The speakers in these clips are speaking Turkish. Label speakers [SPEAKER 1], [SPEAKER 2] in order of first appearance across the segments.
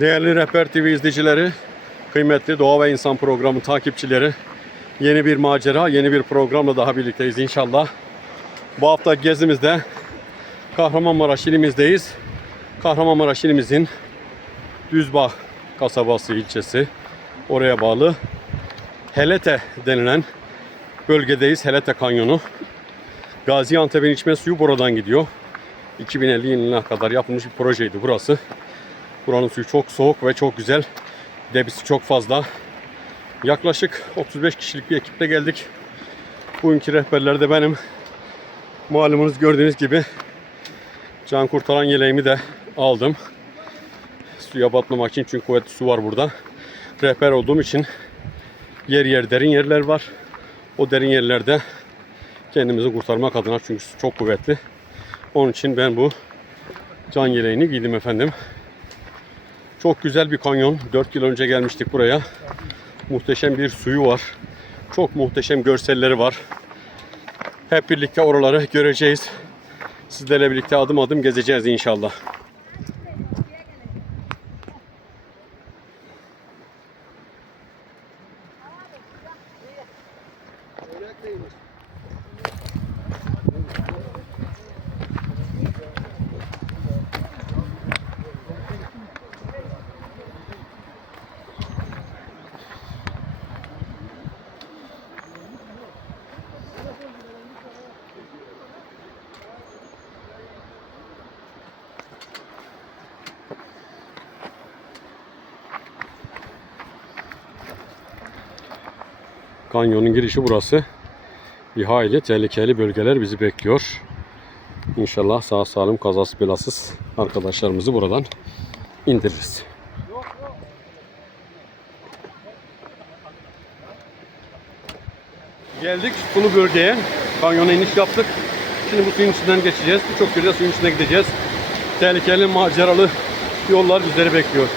[SPEAKER 1] Değerli Rehber TV izleyicileri, kıymetli Doğa ve İnsan programı takipçileri, yeni bir macera, yeni bir programla daha birlikteyiz inşallah. Bu hafta gezimizde Kahramanmaraş ilimizdeyiz. Kahramanmaraş ilimizin Düzbağ kasabası ilçesi, oraya bağlı Helete denilen bölgedeyiz. Helete Kanyonu. Gaziantep'in içme suyu buradan gidiyor. 2050 yılına kadar yapılmış bir projeydi burası. Buranın suyu çok soğuk ve çok güzel. Debisi çok fazla. Yaklaşık 35 kişilik bir ekiple geldik. Bugünkü rehberler de benim. Malumunuz gördüğünüz gibi can kurtaran yeleğimi de aldım. Suya batmamak için çünkü kuvvetli su var burada. Rehber olduğum için yer yer derin yerler var. O derin yerlerde kendimizi kurtarmak adına çünkü su çok kuvvetli. Onun için ben bu can yeleğini giydim efendim. Çok güzel bir kanyon. 4 yıl önce gelmiştik buraya. Muhteşem bir suyu var. Çok muhteşem görselleri var. Hep birlikte oraları göreceğiz. Sizlerle birlikte adım adım gezeceğiz inşallah. Kanyonun girişi burası. Bir hayli tehlikeli bölgeler bizi bekliyor. İnşallah sağ salim kazası belasız arkadaşlarımızı buradan indiririz. Geldik sulu bölgeye. Kanyona iniş yaptık. Şimdi bu suyun içinden geçeceğiz. Birçok yerde suyun içine gideceğiz. Tehlikeli, maceralı yollar bizleri bekliyor.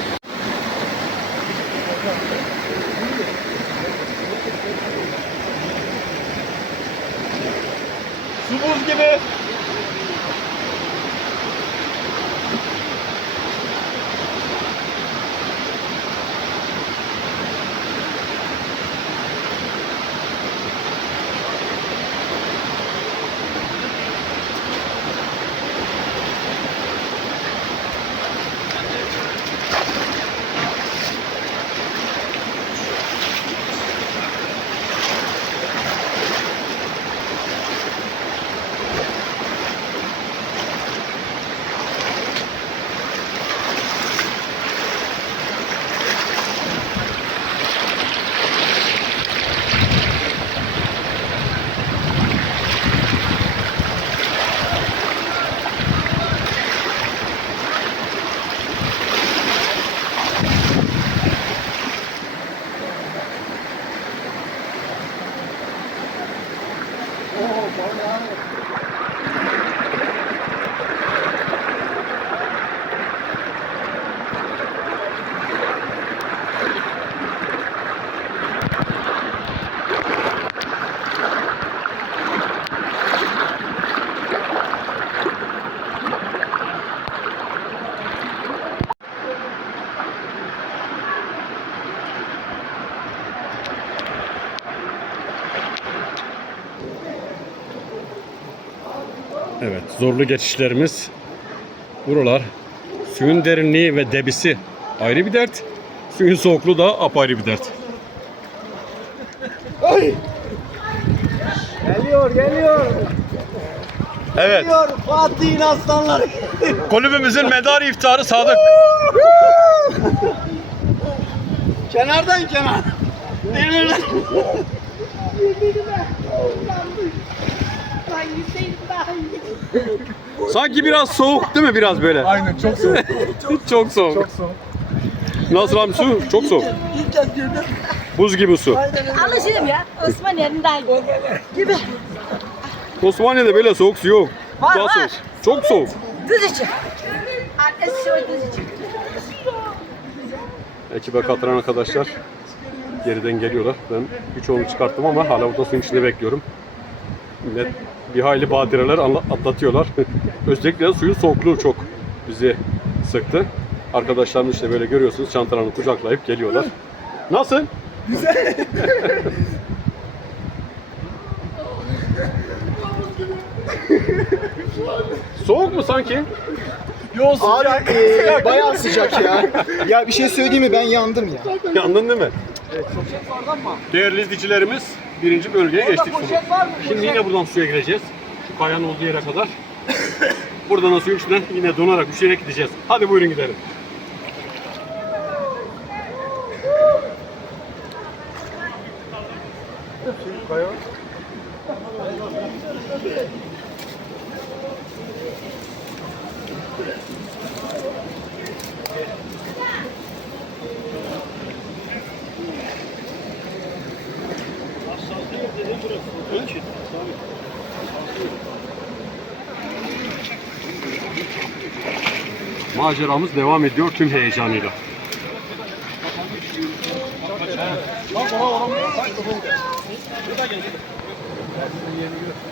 [SPEAKER 1] Zorlu geçişlerimiz buralar. Suyun derinliği ve debisi ayrı bir dert. Suyun soğukluğu da apayrı bir dert.
[SPEAKER 2] Geliyor geliyor.
[SPEAKER 1] Evet,
[SPEAKER 2] Geliyor Fatih'in aslanları.
[SPEAKER 1] kulübümüzün medarı iftarı Sadık.
[SPEAKER 2] Kenardan kenar.
[SPEAKER 1] Sanki biraz soğuk değil mi biraz böyle?
[SPEAKER 3] Aynen çok soğuk.
[SPEAKER 1] Çok soğuk.
[SPEAKER 3] çok soğuk.
[SPEAKER 1] Nasıl abi su? Çok soğuk.
[SPEAKER 2] İlk kez girdim.
[SPEAKER 1] Buz gibi su.
[SPEAKER 4] Alışırım ya. Osmaniye'nin daha gibi.
[SPEAKER 1] Osmaniye'de böyle soğuk su yok.
[SPEAKER 4] Var,
[SPEAKER 1] Daha
[SPEAKER 4] var.
[SPEAKER 1] soğuk. Çok soğuk.
[SPEAKER 4] Düz içi. Arkası şöyle düz içi.
[SPEAKER 1] Ekibe katılan arkadaşlar geriden geliyorlar. Ben birçoğunu çıkarttım ama hala burada suyun içinde bekliyorum. Millet bir hayli badireler atlatıyorlar. Özellikle suyun soğukluğu çok bizi sıktı. Arkadaşlarım işte böyle görüyorsunuz çantalarını kucaklayıp geliyorlar. Nasıl? Soğuk mu sanki?
[SPEAKER 2] Abi eee, bayağı sıcak ya. Ya bir şey söyleyeyim mi ben yandım ya.
[SPEAKER 1] Yandın değil mi? Değerli izleyicilerimiz birinci bölgeye geçtik sonra. Şimdi yine buradan suya gireceğiz. Şu kayanın olduğu yere kadar. Buradan da suyun içinden yine donarak üşüyerek gideceğiz. Hadi buyurun gidelim. Maceramız devam ediyor tüm heyecanıyla. Değerli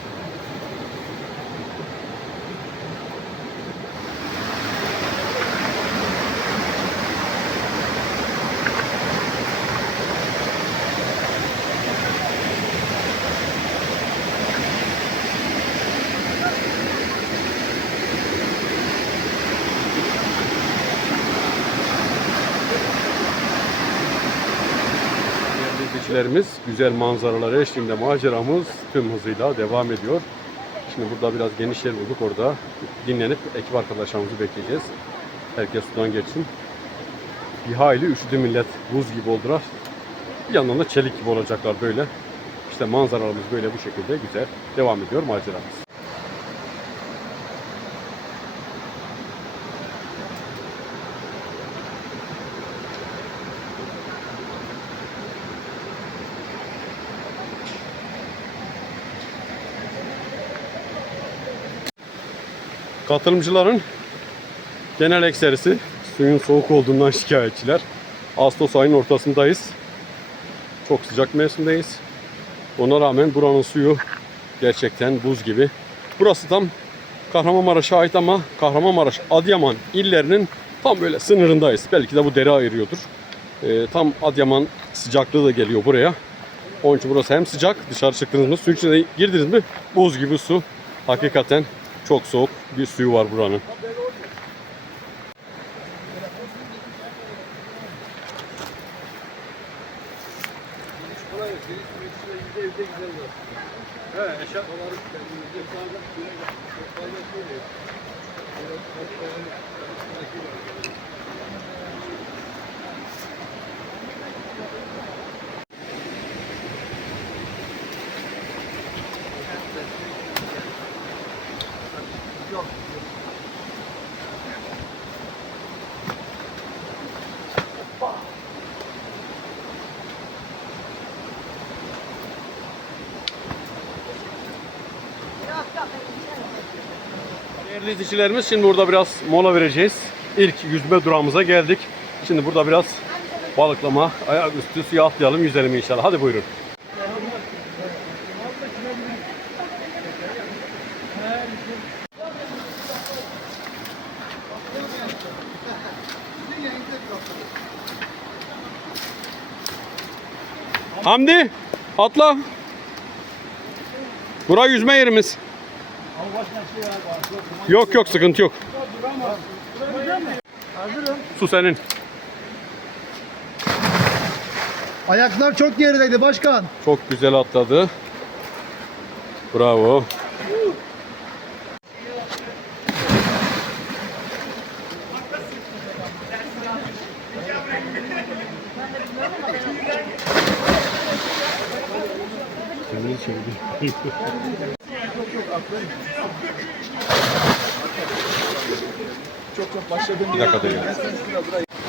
[SPEAKER 1] izleyicilerimiz güzel manzaralar eşliğinde maceramız tüm hızıyla devam ediyor. Şimdi burada biraz geniş yer bulduk orada. Dinlenip ekip arkadaşlarımızı bekleyeceğiz. Herkes sudan geçsin. Bir hayli üşüdü millet. Buz gibi oldular. Bir yandan da çelik gibi olacaklar böyle. İşte manzaralarımız böyle bu şekilde güzel. Devam ediyor maceramız. Katılımcıların genel ekserisi suyun soğuk olduğundan şikayetçiler. Ağustos ayının ortasındayız. Çok sıcak mevsimdeyiz. Ona rağmen buranın suyu gerçekten buz gibi. Burası tam Kahramanmaraş'a ait ama Kahramanmaraş, Adıyaman illerinin tam böyle sınırındayız. Belki de bu dere ayırıyordur. Ee, tam Adıyaman sıcaklığı da geliyor buraya. Onun için burası hem sıcak, dışarı çıktınız mı, suyun içine girdiniz mi buz gibi su. Hakikaten çok soğuk bir suyu var buranın. Değerli izleyicilerimiz şimdi burada biraz mola vereceğiz. İlk yüzme durağımıza geldik. Şimdi burada biraz balıklama, ayaküstü suya atlayalım, yüzelim inşallah. Hadi buyurun. Hamdi atla. Bura yüzme yerimiz. Yok yok sıkıntı yok. Su senin.
[SPEAKER 2] Ayaklar çok gerideydi başkan.
[SPEAKER 1] Çok güzel atladı. Bravo.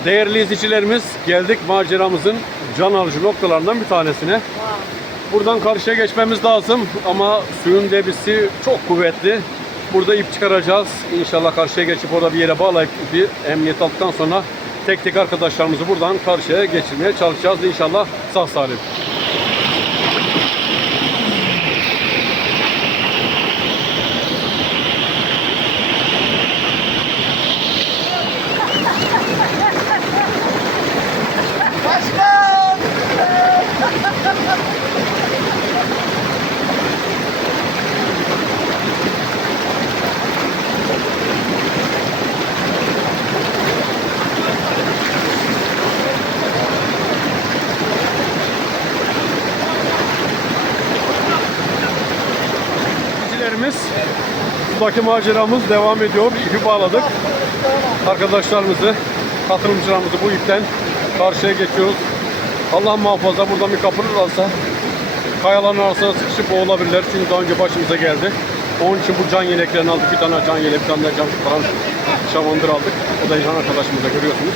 [SPEAKER 1] Değerli izleyicilerimiz geldik maceramızın can alıcı noktalarından bir tanesine. Buradan karşıya geçmemiz lazım ama suyun debisi çok kuvvetli. Burada ip çıkaracağız. İnşallah karşıya geçip orada bir yere bağlayıp bir emniyet aldıktan sonra tek tek arkadaşlarımızı buradan karşıya geçirmeye çalışacağız. İnşallah sağ salim. Buradaki maceramız devam ediyor. İpi bağladık. Arkadaşlarımızı, katılımcılarımızı bu ipten karşıya geçiyoruz. Allah muhafaza buradan bir kapılırlarsa kayaların arasına sıkışıp boğulabilirler. Çünkü daha önce başımıza geldi. Onun için bu can yeleklerini aldık. Bir tane can yelek, bir tane de can şamandır aldık. O da İlhan arkadaşımıza görüyorsunuz.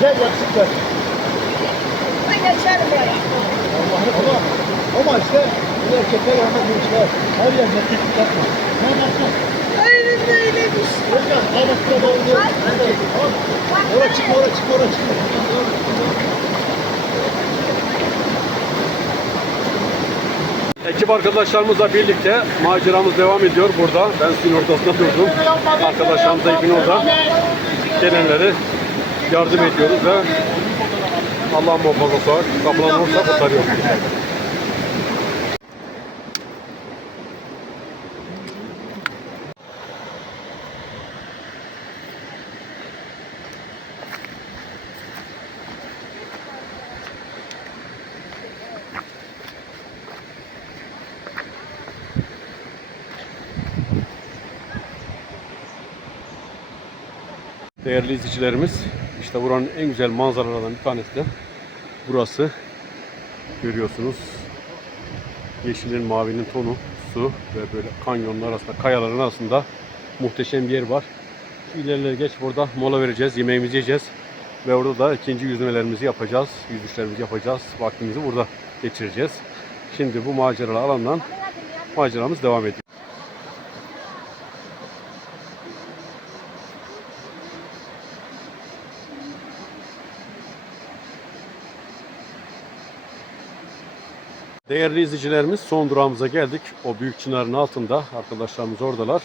[SPEAKER 2] Gel yakışıklı.
[SPEAKER 4] Ben geçerim böyle.
[SPEAKER 2] Ama, ama işte bu erkekler yana gençler. Her yerde teknik yapma. Ne yapacağız?
[SPEAKER 4] Öyle böyle bir şey.
[SPEAKER 2] Hocam, kanatla oldu. Ora çıkma, ora çıkma, ora çıkma.
[SPEAKER 1] Ekip arkadaşlarımızla birlikte maceramız devam ediyor burada. Ben suyun ortasında durdum. Arkadaşlarımız da ipin orada. Gelenleri yardım ediyoruz ve Allah muhafaza kapılan olursa kurtarıyoruz. Değerli izleyicilerimiz, işte buranın en güzel manzaralarından bir tanesi de burası. Görüyorsunuz. Yeşilin, mavinin tonu, su ve böyle kanyonlar arasında, kayaların arasında muhteşem bir yer var. Şu ilerlere geç burada mola vereceğiz, yemeğimizi yiyeceğiz. Ve orada da ikinci yüzmelerimizi yapacağız, yüzüşlerimizi yapacağız. Vaktimizi burada geçireceğiz. Şimdi bu maceralı alandan maceramız devam ediyor. Değerli izleyicilerimiz son durağımıza geldik. O büyük çınarın altında arkadaşlarımız oradalar.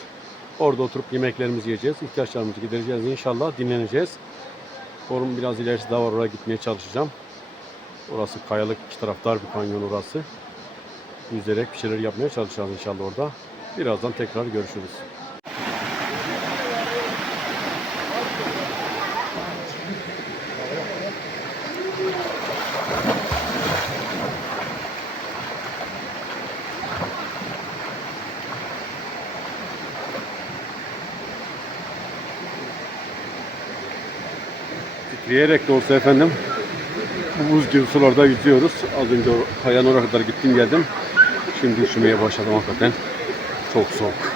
[SPEAKER 1] Orada oturup yemeklerimizi yiyeceğiz. ihtiyaçlarımızı gidereceğiz inşallah. Dinleneceğiz. Onun biraz ilerisi daha var. Oraya gitmeye çalışacağım. Orası kayalık iki taraf dar bir kanyon orası. Yüzerek bir şeyler yapmaya çalışacağız inşallah orada. Birazdan tekrar görüşürüz. Titreyerek de olsa efendim bu buz gibi sularda yüzüyoruz. Az önce o kayanın oraya kadar gittim geldim. Şimdi üşümeye başladım hakikaten. Çok soğuk.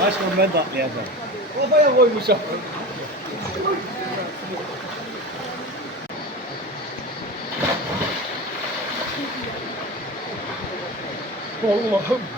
[SPEAKER 2] Başkan ben de atlayacağım. Kafaya koymuşum. Allah'ım.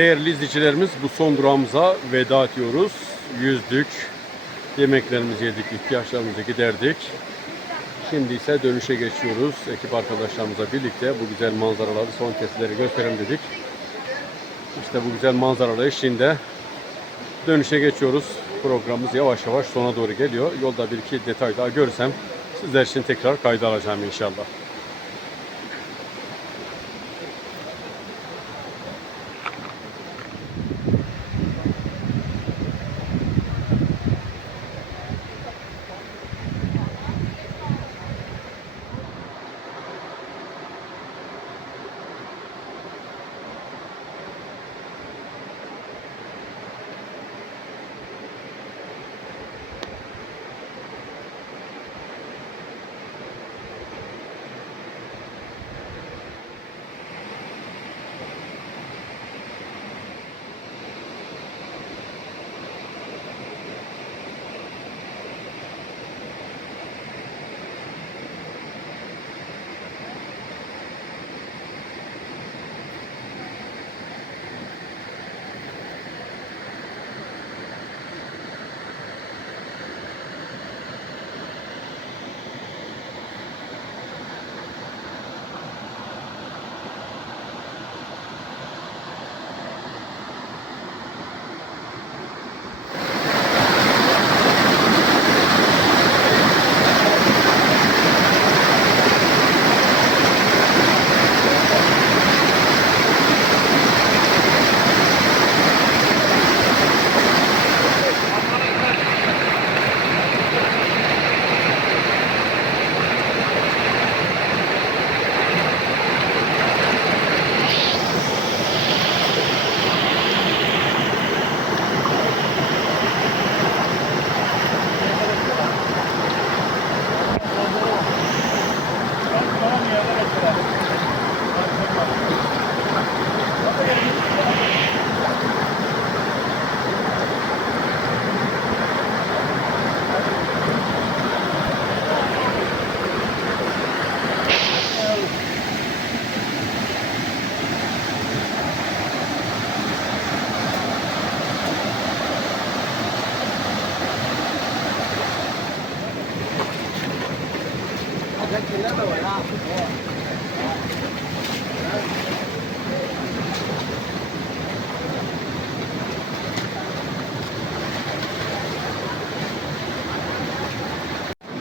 [SPEAKER 1] Değerli izleyicilerimiz bu son durağımıza veda ediyoruz. Yüzdük, yemeklerimizi yedik, ihtiyaçlarımızı giderdik. Şimdi ise dönüşe geçiyoruz. Ekip arkadaşlarımızla birlikte bu güzel manzaraları, son kesileri gösterelim dedik. İşte bu güzel manzaralar eşliğinde dönüşe geçiyoruz. Programımız yavaş yavaş sona doğru geliyor. Yolda bir iki detay daha görürsem sizler için tekrar kayda alacağım inşallah.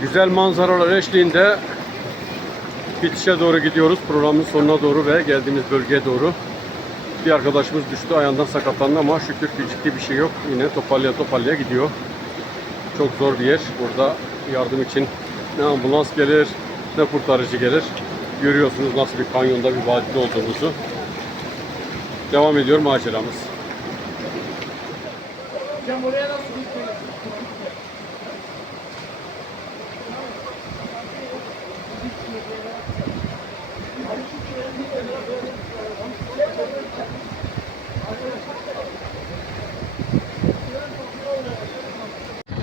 [SPEAKER 1] Güzel manzaralar eşliğinde bitişe doğru gidiyoruz. Programın sonuna doğru ve geldiğimiz bölgeye doğru. Bir arkadaşımız düştü ayağından sakatlandı ama şükür ki ciddi bir şey yok. Yine toparlaya toparlaya gidiyor. Çok zor bir yer. Burada yardım için ne ambulans gelir ne kurtarıcı gelir. Görüyorsunuz nasıl bir kanyonda bir vadide olduğumuzu. Devam ediyor maceramız.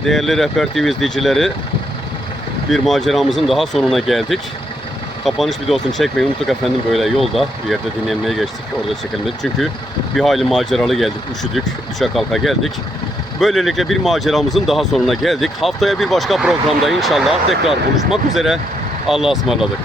[SPEAKER 1] Değerli Rehber TV izleyicileri, bir maceramızın daha sonuna geldik. Kapanış videosunu çekmeyi unuttuk efendim böyle yolda bir yerde dinlenmeye geçtik. Orada çekilmedi. Çünkü bir hayli maceralı geldik, üşüdük, düşe kalka geldik. Böylelikle bir maceramızın daha sonuna geldik. Haftaya bir başka programda inşallah tekrar buluşmak üzere. Allah'a ısmarladık.